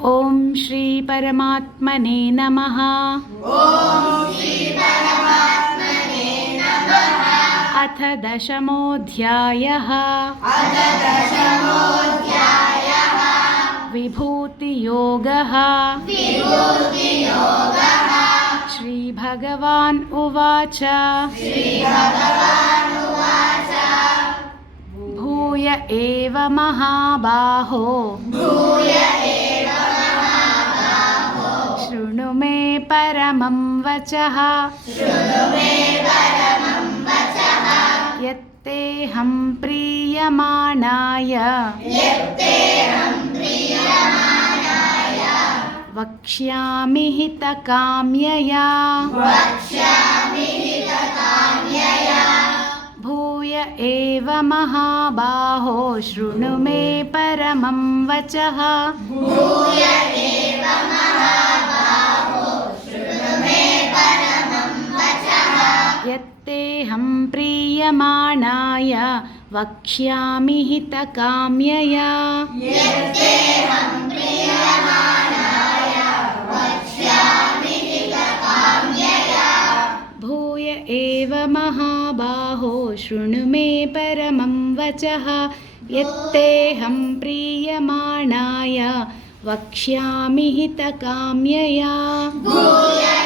ओम श्री परमात्मने नमः। ओम श्री परमात्मने नमः। अथ दशमोऽध्यायः। अथ दशमोऽध्यायः। विभूतियोगः। विभूतियोगः। श्रीभगवान् उवाच। श्रीभगवान् उवाच। भूय एव महाबाहो। भूय एव महाबाहो। शृणु मे परमं वचः। शृणु मे परमं वचः। यत्तेऽहं प्रीयमाणाय। यत्तेऽहं प्रीयमाणाय। वक्ष्यामि हितकाम्यया। वक्ष्यामि हितकाम्यया। भूय एव महाबाहो शृणु मे परमं वचः। भूय एव महाबाहो। शृणु मे परमं वचः। यत्तेऽहं प्रीयमाणाय वक्ष्यामि हितकाम्यया। यत्तेऽहं प्रीयमाणाय वक्ष्यामि हितकाम्यया। भूय एव महाबाहो शृणु मे परमं वचः। यत्तेऽहं प्रीयमाणाय वक्ष्यामि हितकाम्यया। भूय